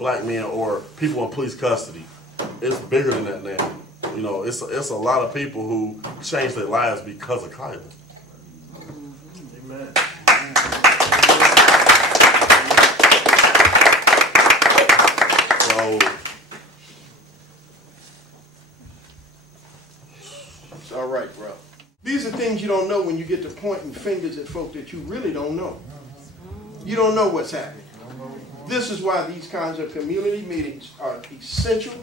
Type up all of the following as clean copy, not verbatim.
black men or people in police custody. It's bigger than that now. You know, it's a lot of people who changed their lives because of Kylin. Amen. So it's all right, bro. These are things you don't know when you get to pointing fingers at folk that you really don't know. You don't know what's happening. This is why these kinds of community meetings are essential.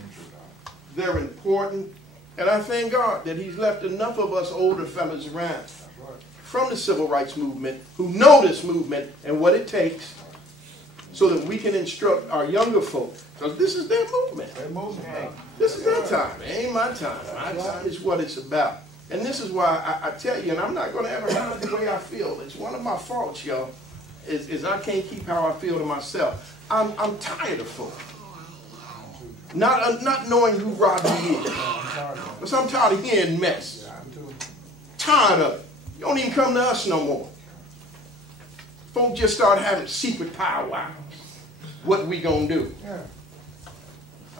They're important. And I thank God that he's left enough of us older fellas around from the civil rights movement who know this movement and what it takes so that we can instruct our younger folk. Because this is their movement. This is their time. It ain't my time. My time is what it's about. And this is why I tell you, and I'm not going to ever hide the way I feel. It's one of my faults, y'all, is I can't keep how I feel to myself. I'm tired of folk. Not knowing who Robbie is. But I'm tired of hearing mess. Tired of it. You don't even come to us no more. Folk just start having secret powwows. What we gonna do?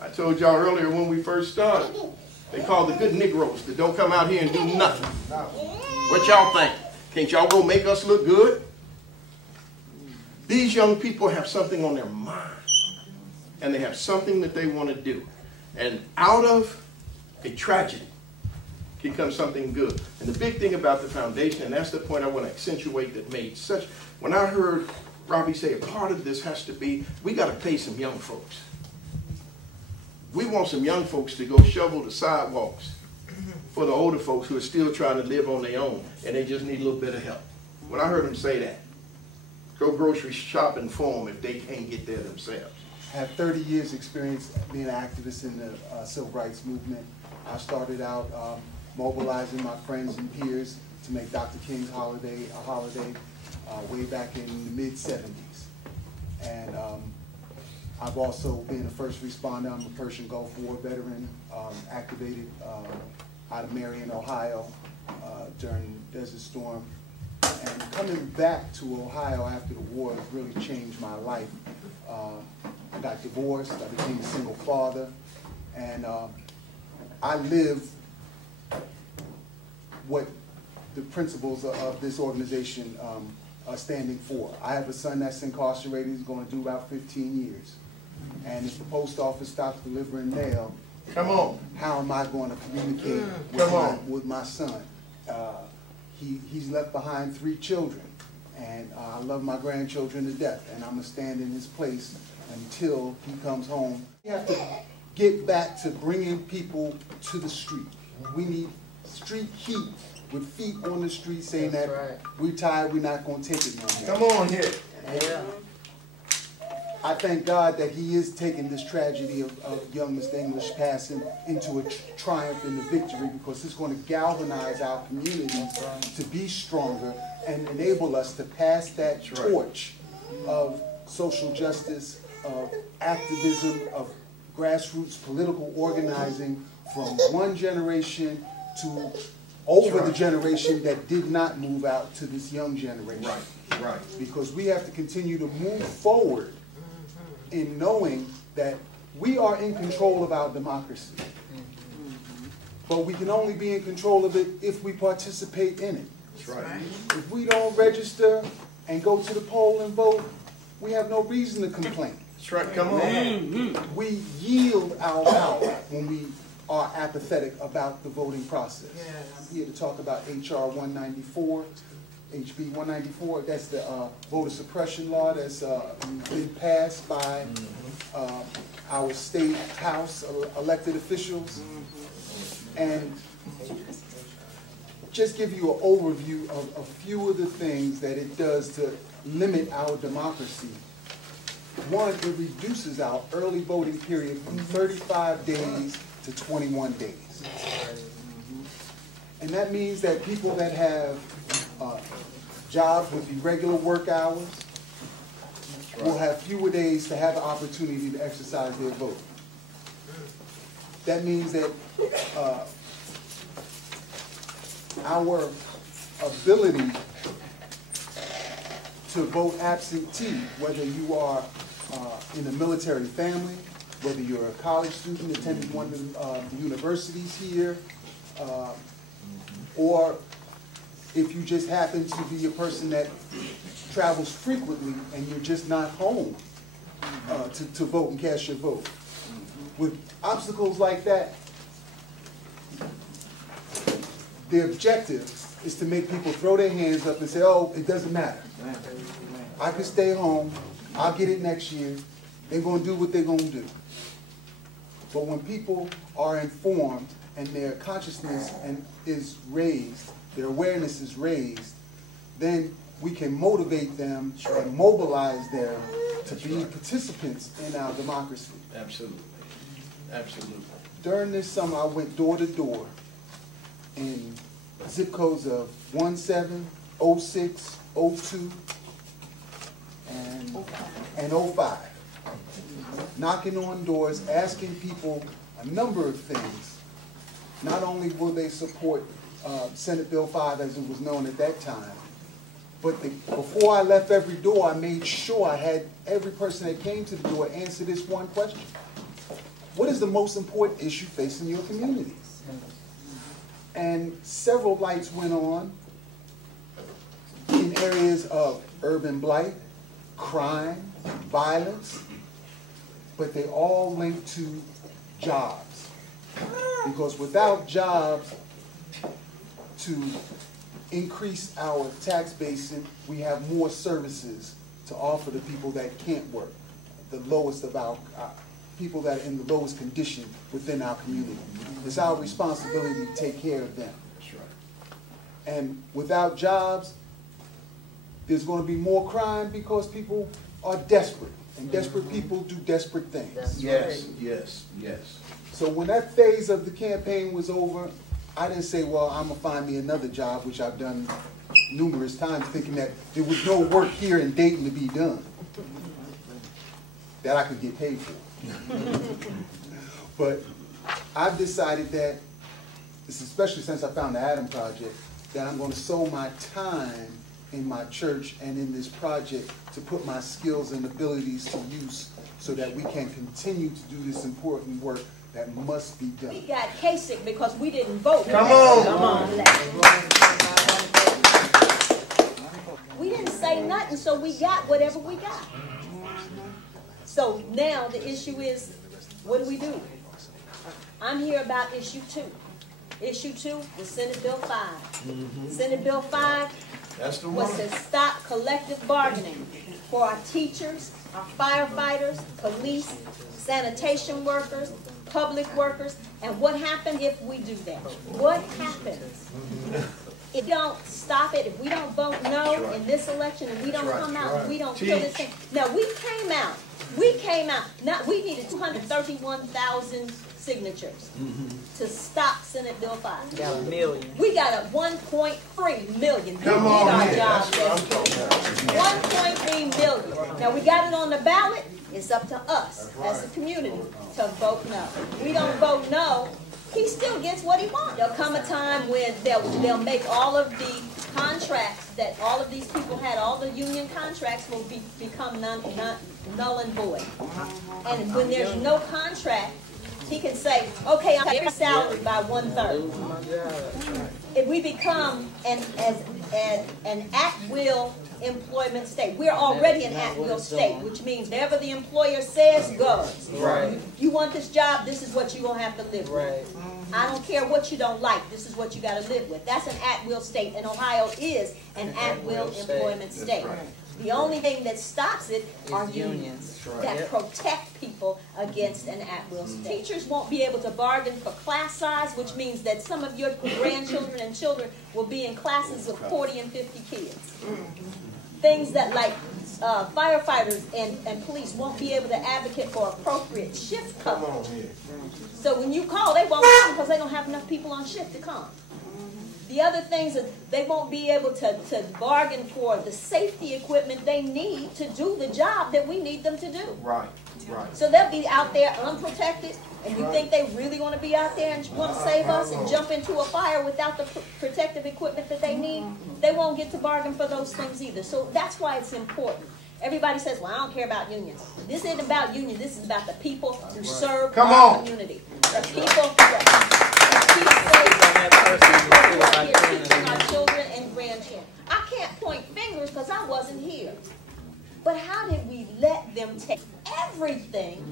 I told y'all earlier when we first started, they call the good Negroes that don't come out here and do nothing. What y'all think? Can't y'all go make us look good? These young people have something on their mind. And they have something that they want to do. And out of a tragedy can come something good. And the big thing about the foundation, and that's the point I want to accentuate that made such, when I heard Robbie say a part of this has to be, we got to pay some young folks. We want some young folks to go shovel the sidewalks for the older folks who are still trying to live on their own and they just need a little bit of help. When I heard him say that, go grocery shopping for them if they can't get there themselves. I have 30 years experience being an activist in the civil rights movement. I started out mobilizing my friends and peers to make Dr. King's holiday a holiday way back in the mid-70s. And I've also been a first responder. I'm a Persian Gulf War veteran, activated out of Marion, Ohio during Desert Storm. And coming back to Ohio after the war has really changed my life. I got divorced, I became a single father, and I live what the principles of this organization are standing for. I have a son that's incarcerated, he's going to do about 15 years. And if the post office stops delivering mail, come on, how am I going to communicate with my son? He's left behind 3 children, and I love my grandchildren to death, and I'm going to stand in his place until he comes home. We have to get back to bringing people to the street. We need street heat with feet on the street saying that we're tired, we're not going to take it no more. Come on here. Yeah. I thank God that he is taking this tragedy of young Mr. English passing into a triumph and a victory, because it's going to galvanize our communities to be stronger and enable us to pass that torch of social justice, of activism, of grassroots political organizing from one generation to over the generation that did not move out to this young generation. Right. Because we have to continue to move forward in knowing that we are in control of our democracy. But we can only be in control of it if we participate in it. That's right. If we don't register and go to the poll and vote, we have no reason to complain. That's right, come on. We yield our power when we are apathetic about the voting process. I'm here to talk about HR 194. HB 194, that's the voter suppression law that's been passed by our state house elected officials. And just give you an overview of a few of the things that it does to limit our democracy. One, it reduces our early voting period from 35 days to 21 days. And that means that people that have jobs with irregular work hours will have fewer days to have the opportunity to exercise their vote. That means that our ability to vote absentee, whether you are in a military family, whether you're a college student attending one of the universities here, or if you just happen to be a person that travels frequently and you're just not home to vote and cast your vote. With obstacles like that, the objective is to make people throw their hands up and say, oh, it doesn't matter. I can stay home. I'll get it next year. They're going to do what they're going to do. But when people are informed and their consciousness is raised, their awareness is raised, then we can motivate them and mobilize them to be participants in our democracy. Absolutely. Absolutely. During this summer, I went door to door in zip codes of 17, 06, 02, and 05. Knocking on doors, asking people a number of things. Not only will they support Senate Bill 5 as it was known at that time, but before I left every door, I made sure I had every person that came to the door answer this one question. What is the most important issue facing your community? And several lights went on in areas of urban blight, crime, violence, but they all link to jobs. Because without jobs to increase our tax base, we have more services to offer to people that can't work, the lowest of our people that are in the lowest condition within our community. It's our responsibility to take care of them. That's right. And without jobs, there's going to be more crime because people are desperate. And desperate people do desperate things. That's Yes, right. yes, yes. So when that phase of the campaign was over, I didn't say, well, I'm going to find me another job, which I've done numerous times, thinking that there was no work here in Dayton to be done that I could get paid for. But I've decided that, especially since I found the Adam Project, that I'm going to sow my time in my church and in this project to put my skills and abilities to use so that we can continue to do this important work that must be done. We got Kasich because we didn't vote. Come on. Come on. We didn't say nothing, so we got whatever we got. So now the issue is, what do we do? I'm here about issue 2. Issue 2 was Senate Bill 5. Senate Bill 5 That's the was one. to stop collective bargaining for our teachers, our firefighters, police, sanitation workers, public workers. And what happens if we do that? What happens? If we don't stop it, if we don't vote no in this election, and we don't come out, and we don't kill this thing. Now, we came out. We needed 231,000 signatures to stop Senate Bill 5. Got a million. We got a 1.3 million. Come We on, did our man. job. That's what I'm talking 1.3 million. Now we got it on the ballot. It's up to us as a community to vote no. We don't vote no. He still gets what he wants. There'll come a time when they'll make all of the contracts that all of these people had, all the union contracts will become null and void. And when there's no contract, he can say, okay, I'm your salary by 1/3. If we become an at-will employment state, we're already an at-will state, which means whatever the employer says goes. Right. You want this job, this is what you're going to have to live with. Right. I don't care what you don't like, this is what you got to live with. That's an at-will state, and Ohio is an at-will employment state. The only thing that stops it are unions that protect people against an at-will state. Teachers won't be able to bargain for class size, which means that some of your grandchildren and children will be in classes of 40 and 50 kids. Things that like firefighters and police won't be able to advocate for appropriate shift coverage. So when you call, they won't come because they don't have enough people on shift to come. The other things is they won't be able to bargain for the safety equipment they need to do the job that we need them to do. Right, right. So they'll be out there unprotected, and you think they really want to be out there and want to save us and jump into a fire without the protective equipment that they need? They won't get to bargain for those things either. So that's why it's important Everybody says, well, I don't care about unions. This isn't about unions. This is about the people who serve Come our on. community. The people who are here teaching our children and grandchildren. I can't point fingers because I wasn't here. But how did we let them take everything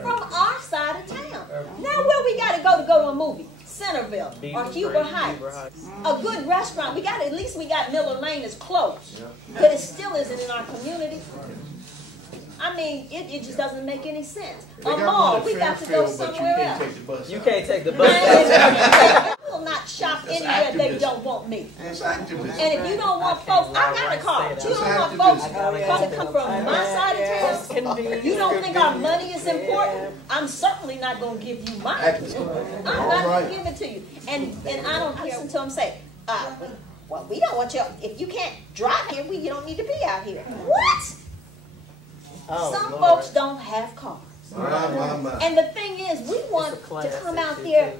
from our side of town? Now where we got to go to a movie? Centerville or Huber Heights. A good restaurant. At least we got Miller Lane is close. But it still isn't in our community. I mean, it just doesn't make any sense. A mall, we got to go somewhere else. You can't take the bus. I will not shop anywhere they don't want me. And if you don't want folks, I got a car. You don't want folks to come from my side of town. You don't think our money is important? I'm certainly not going to give you mine. I'm not going to give it to you. And I don't listen to them say, well, we don't want you. If you can't drive here, you don't need to be out here. What? Some folks don't have cars. And the thing is, we want to come out there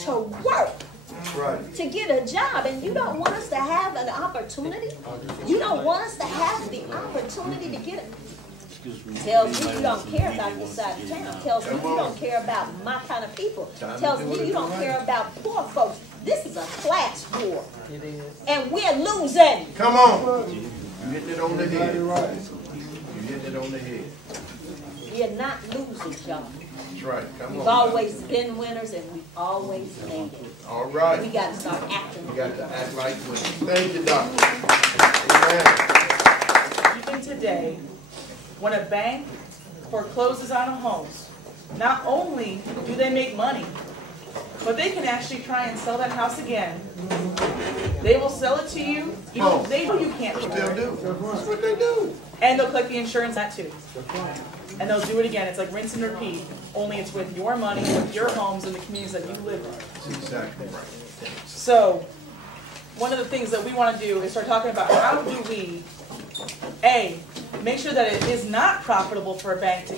to work, to get a job, and you don't want us to have an opportunity? You don't want us to have the opportunity to get it? Tells me you don't care about this side of town. Tells me you don't care about my kind of people. Tells me you don't care about poor folks. This is a class war. And we're losing. Come on. You're hitting it on the head. You're hitting it on the head. We're not losers, y'all. That's right. Come on. We've always been winners, and we've always made it. All right. We got to start acting. We got to act like winners. Thank you, Doctor. Amen. Even today, when a bank forecloses on a home, not only do they make money, but they can actually try and sell that house again. They will sell it to you. They know you can't afford it. That's what they do. And they'll collect the insurance on that too. And they'll do it again. It's like rinse and repeat. Only it's with your money, with your homes, and the communities that you live in. That's exactly right. So, one of the things that we want to do is start talking about how do we, A, make sure that it is not profitable for a bank to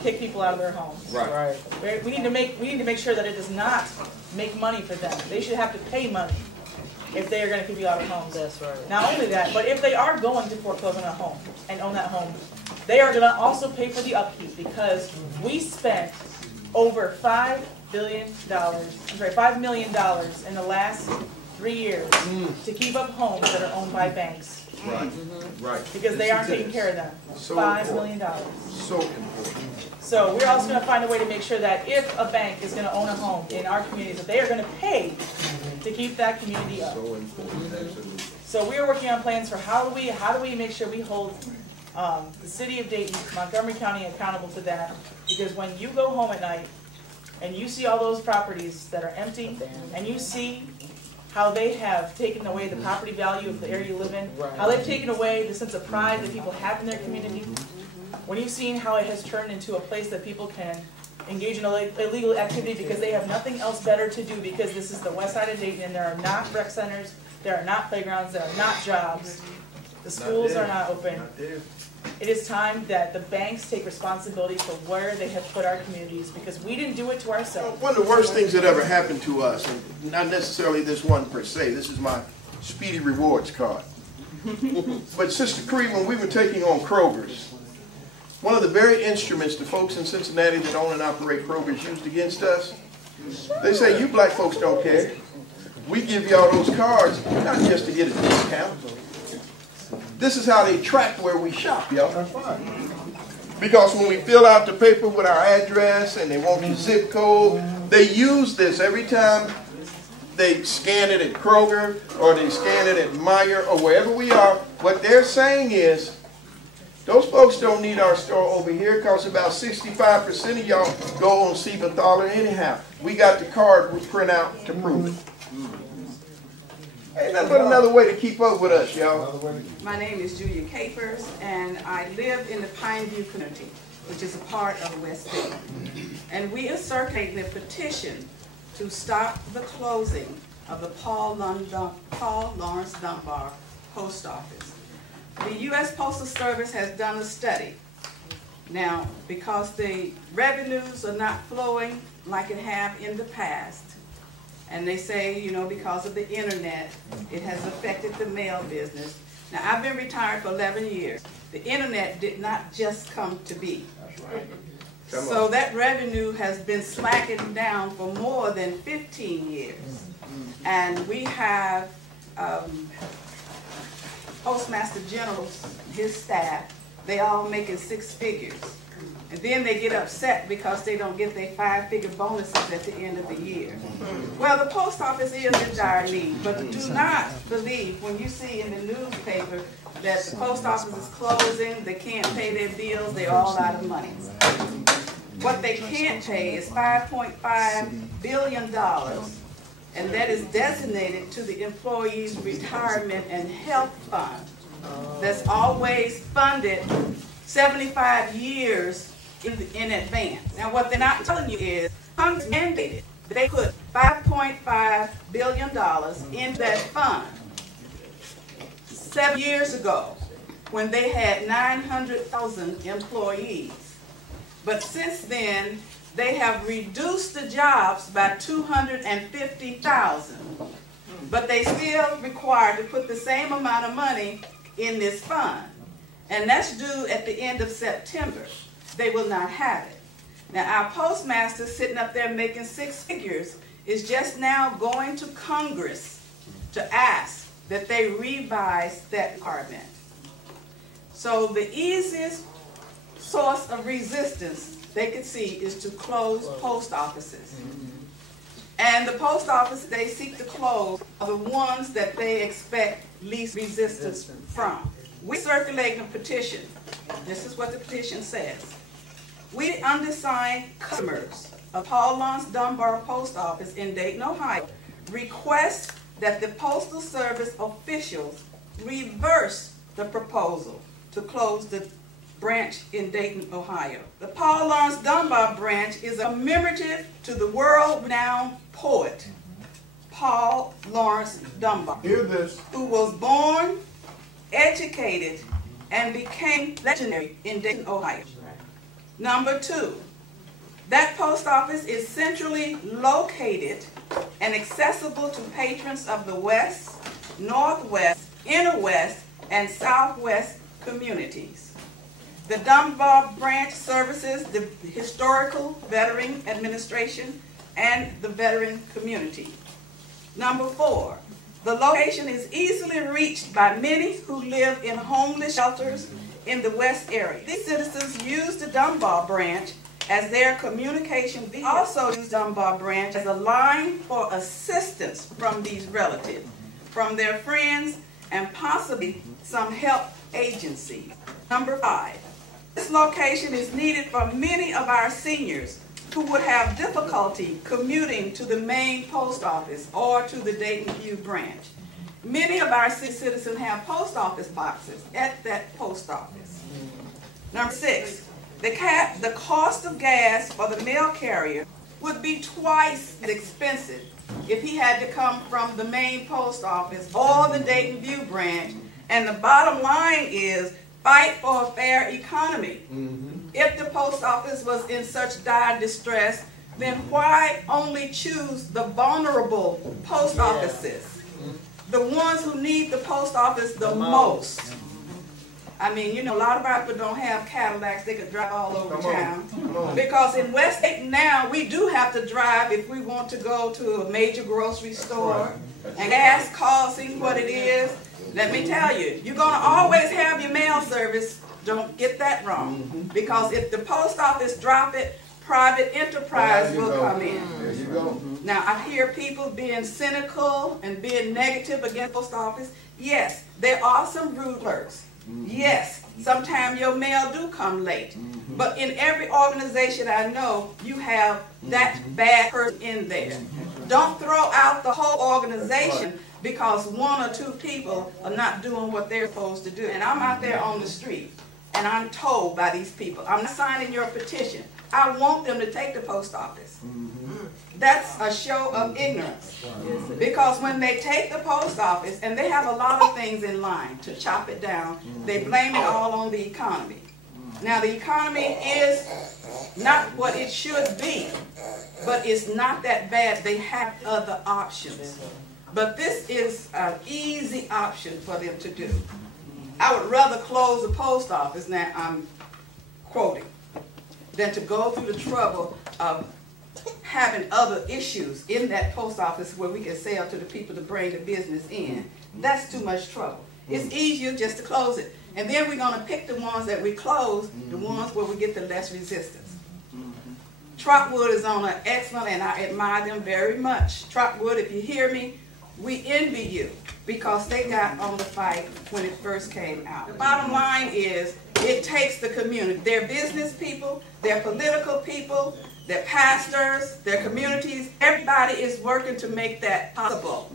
kick people out of their homes. Right. We need to make sure that it does not make money for them. They should have to pay money if they are going to keep you out of homes. That's right. Not only that, but if they are going to foreclose on a home and own that home, they are going to also pay for the upkeep, because we spent over $5 million in the last 3 years to keep up homes that are owned by banks. Right. Right. Because they aren't taking care of them. So $5 million. So important. So we're also going to find a way to make sure that if a bank is going to own a home in our communities, that they are going to pay to keep that community up. So important. Absolutely. So we are working on plans for how do we make sure we hold the city of Dayton, Montgomery County accountable to that. Because when you go home at night and you see all those properties that are empty, and you see how they have taken away the property value of the area you live in, how they've taken away the sense of pride that people have in their community, when you've seen how it has turned into a place that people can engage in illegal activity because they have nothing else better to do, because this is the west side of Dayton and there are not rec centers, there are not playgrounds, there are not jobs, the schools are not open. It is time that the banks take responsibility for where they have put our communities, because we didn't do it to ourselves. One of the worst things that ever happened to us, and not necessarily this one per se, this is my Speedy Rewards card. But Sister Cree, when we were taking on Kroger's, one of the very instruments the folks in Cincinnati that own and operate Kroger's used against us, they say, you black folks don't care. We give y'all those cards not just to get a discount. This is how they track where we shop, y'all. Because when we fill out the paper with our address and they want the zip code, they use this every time they scan it at Kroger or they scan it at Meijer or wherever we are. What they're saying is, those folks don't need our store over here because about 65% of y'all go on Siebenthaler anyhow. We got the card we print out to prove it. Ain't nothing but another way to keep up with us, y'all. My name is Julia Capers, and I live in the Pineview community, which is a part of West Dayton. And we are circulating a petition to stop the closing of the Paul Lawrence Dunbar Post Office. The U.S. Postal Service has done a study. Now, because the revenues are not flowing like it have in the past, and they say, you know, because of the internet, it has affected the mail business. Now, I've been retired for 11 years. The internet did not just come to be. So that revenue has been slacking down for more than 15 years. And we have Postmaster General, his staff, they all making 6 figures. And then they get upset because they don't get their 5-figure bonuses at the end of the year. Well, the post office is in dire need, but do not believe when you see in the newspaper that the post office is closing, they can't pay their bills, they're all out of money. What they can't pay is $5.5 billion, and that is designated to the employees' retirement and health fund that's always funded 75 years in advance. Now, what they're not telling you is Congress mandated that they put $5.5 billion in that fund 7 years ago when they had 900,000 employees. But since then, they have reduced the jobs by 250,000. But they still required to put the same amount of money in this fund. And that's due at the end of September. They will not have it. Now, our postmaster sitting up there making 6 figures is just now going to Congress to ask that they revise that requirement. So the easiest source of resistance they could see is to close post offices. And the post office they seek to close are the ones that they expect least resistance from. We circulate a petition. This is what the petition says. We, undersigned customers of Paul Laurence Dunbar Post Office in Dayton, Ohio, request that the Postal Service officials reverse the proposal to close the branch in Dayton, Ohio. The Paul Laurence Dunbar branch is a commemorative to the world-renowned poet, Paul Laurence Dunbar, Hear this. who was born, educated, and became legendary in Dayton, Ohio. Number 2, that post office is centrally located and accessible to patrons of the West, Northwest, Inner West, and Southwest communities. The Dunbar branch services the Historical Veteran Administration and the veteran community. Number 4, the location is easily reached by many who live in homeless shelters in the West area. These citizens use the Dunbar branch as their communication vehicle. Also use Dunbar branch as a line for assistance from these relatives, from their friends, and possibly some help agencies. Number 5, this location is needed for many of our seniors who would have difficulty commuting to the main post office or to the Dayton View branch. Many of our citizens have post office boxes at that post office. Number 6, the cost of gas for the mail carrier would be twice as expensive if he had to come from the main post office or the Dayton View branch. And the bottom line is fight for a fair economy. If the post office was in such dire distress, then why only choose the vulnerable post offices? The ones who need the post office the most. I mean, you know, a lot of our people don't have Cadillacs they could drive all over town. Because in West Dayton now, we do have to drive if we want to go to a major grocery store. And gas costing what it is. Let me tell you, you're going to always have your mail service. Don't get that wrong. Because if the post office drop it, private enterprise will come in. There you go. Now, I hear people being cynical and being negative against the post office. Yes, there are some rude clerks. Yes, sometimes your mail do come late. But in every organization I know, you have that bad person in there. Don't throw out the whole organization because 1 or 2 people are not doing what they're supposed to do. And I'm out there on the street, and I'm told by these people, I'm not signing your petition. I want them to take the post office. That's a show of ignorance. Because when they take the post office, and they have a lot of things in line to chop it down, they blame it all on the economy. Now, the economy is not what it should be, but it's not that bad. They have other options. But this is an easy option for them to do. I would rather close the post office, now I'm quoting, than to go through the trouble of having other issues in that post office where we can sell to the people to bring the business in. That's too much trouble. It's easier just to close it. And then we're going to pick the ones that we close, the ones where we get the less resistance. Trotwood is on an excellent, and I admire them very much. Trotwood, if you hear me, we envy you because they got on the fight when it first came out. The bottom line is it takes the community. They're business people, they're political people, they're pastors, they're communities. Everybody is working to make that possible.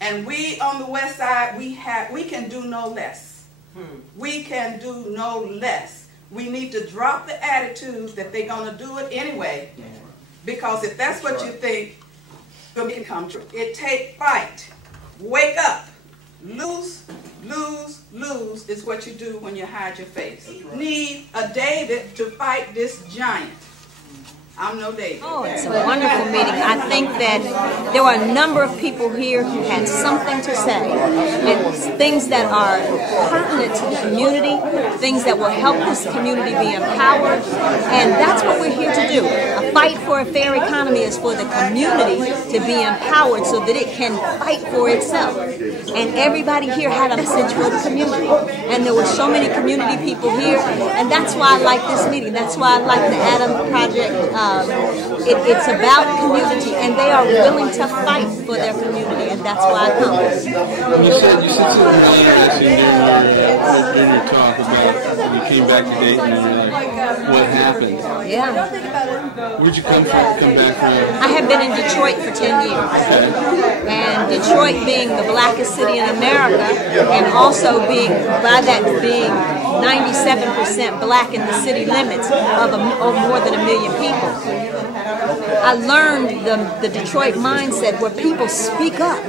And we on the west side, we can do no less. We can do no less. We need to drop the attitudes that they're going to do it anyway. Because if that's what you think, it can come true. It takes fight. Wake up. Lose, lose, lose is what you do when you hide your face. You need a David to fight this giant. I'm no David. Oh, it's a wonderful meeting. I think that there were a number of people here who had something to say, and things that are pertinent to the community, things that will help this community be empowered, and that's what we're here to do. A fight for a fair economy is for the community to be empowered so that it can fight for itself. And everybody here had a message for the community, and there were so many community people here, and that's why I like this meeting. That's why I like the Adam Project. It's about community, and they are willing to fight for their community, and that's why I come. You said something interesting during your talk about when you came back to Dayton and you're like, what happened? Yeah. Where'd you come back from? I have been in Detroit for 10 years. Okay. And Detroit being the blackest city in America, and also being, by that being 97% black in the city limits of more than 1 million people. I learned the Detroit mindset where people speak up.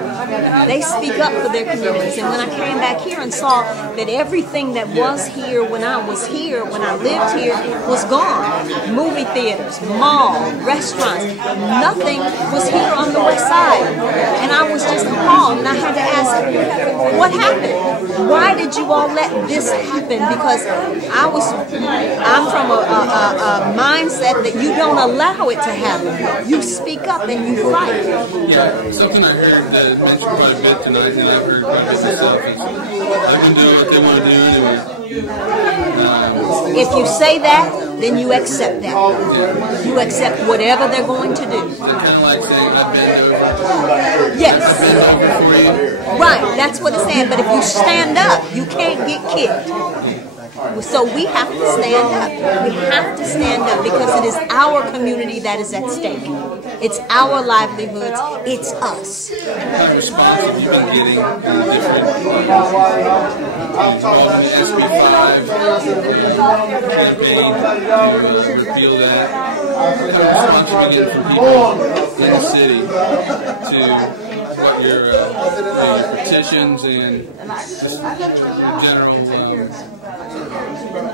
They speak up for their communities. And when I came back here and saw that everything that was here when I was here, when I lived here, was gone. Movie theaters, mall, restaurants, nothing was here on the west side. And I was just appalled, and I had to ask, what happened? Why did you all let this happen? Because I'm from a mindset that you don't allow it to happen. You speak up and you fight. Yeah, something I heard that mentioned quite a bit tonight, and I've heard about this myself, is let them do what they want to do anyway. If you say that, then you accept that. You accept whatever they're going to do. It's kind of like saying, I've been over. Yes. I've been over for you. Right, that's what it's saying. But if you stand up, you can't get kicked. So we have to stand up. We have to stand up because it is our community that is at stake. It's our livelihoods. It's us. What response have you been getting from different SB5 campaign to repeal that? What kind of response have you been getting from people in the city to what your petitions and just general...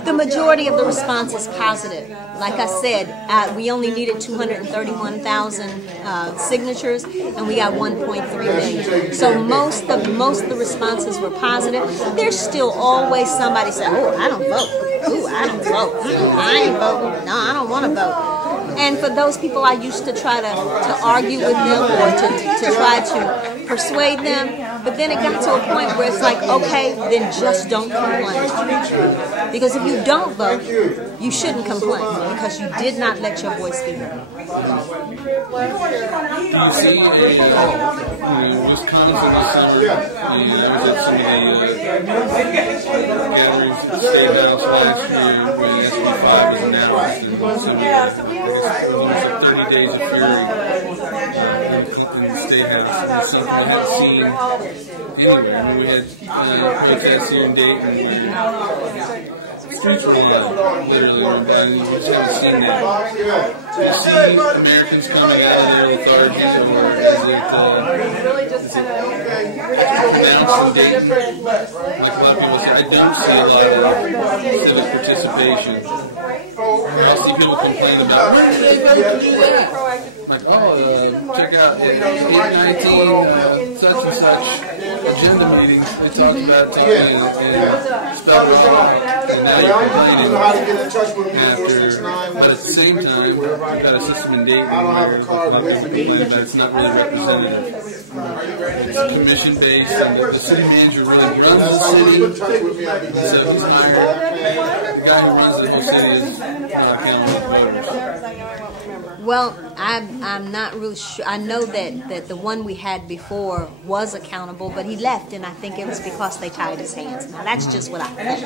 The majority of the response is positive. Like I said, we only needed 231,000 signatures, and we got 1.3 million. So most of the responses were positive. There's still always somebody saying, "Oh, I don't vote. Ooh, I don't vote. I ain't voting. No, I don't want to vote." And for those people, I used to try to argue with them or to try to persuade them. But then it got to a point where it's like, okay, then just don't complain. Because if you don't vote, you shouldn't complain because you did not let your voice be heard. Do you see in Wisconsin this summer, I was at some of the gatherings at the State House last year when SB5 was announced, and some of 30 Days of Fury in the State House. Something I hadn't seen anywhere. I mean, we had protests here in Dayton. Streets were lined, literally, and you just haven't seen that. Do you see Americans coming out of there with armies, or is it announced in Dayton? Like a lot of people say, I don't see a lot of civic participation. I see people complain about, where did they vote to do that? like, oh, check out 819 such and such agenda meetings. They talked about it and stuff like that. And now you're complaining after, but at the same time, we've got a system in Dayton where a lot of people complain that it's not really representative. It's commission-based, and the city manager really runs the city, so he's hired. The guy who runs the whole city is not accountable to voters. Well, I'm not really sure. I know that the one we had before was accountable, but he left, and I think it was because they tied his hands. Now, that's just what I think.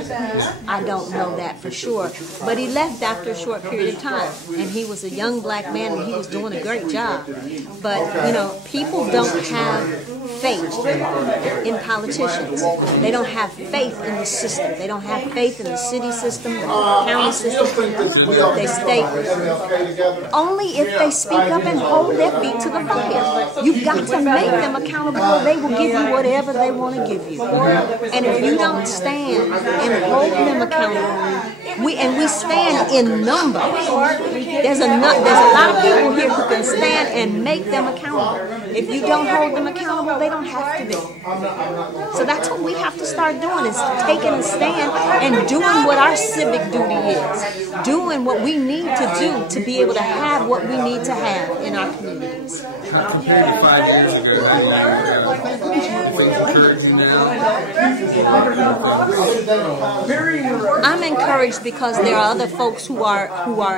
I don't know that for sure. But he left after a short period of time, and he was a young black man, and he was doing a great job. But, you know, people don't have faith in politicians. They don't have faith in the system. They don't have faith in the city system, the county system. They stay only if they speak up and hold their feet to the fire. You've got to make them accountable, or they will give you whatever they want to give you. And if you don't stand and hold them accountable, we stand in numbers. There's a lot of people here who can stand and make them accountable. If you don't hold them accountable, they don't have to be. So that's what we have to start doing, is taking a stand and doing what our civic duty is. Doing what we need to do to be able to have what we need to have in our communities. Compared to 5 years ago, what's encouraging now? I'm encouraged because there are other folks who are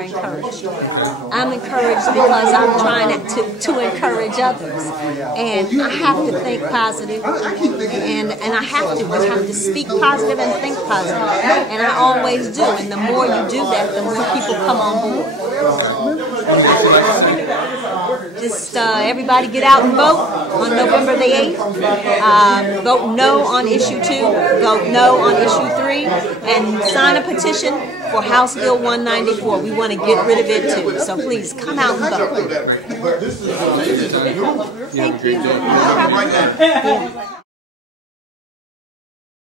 encouraged. I'm encouraged because I'm trying to encourage others, and I have to think positive, and I have to. We have to speak positive and think positive, and I always do. And the more you do that, the more people come on board. Just everybody get out and vote on November the 8th. Vote no on issue 2, vote no on issue 3, and sign a petition for House Bill 194. We want to get rid of it too. So please come out and vote. Thank you. No problem.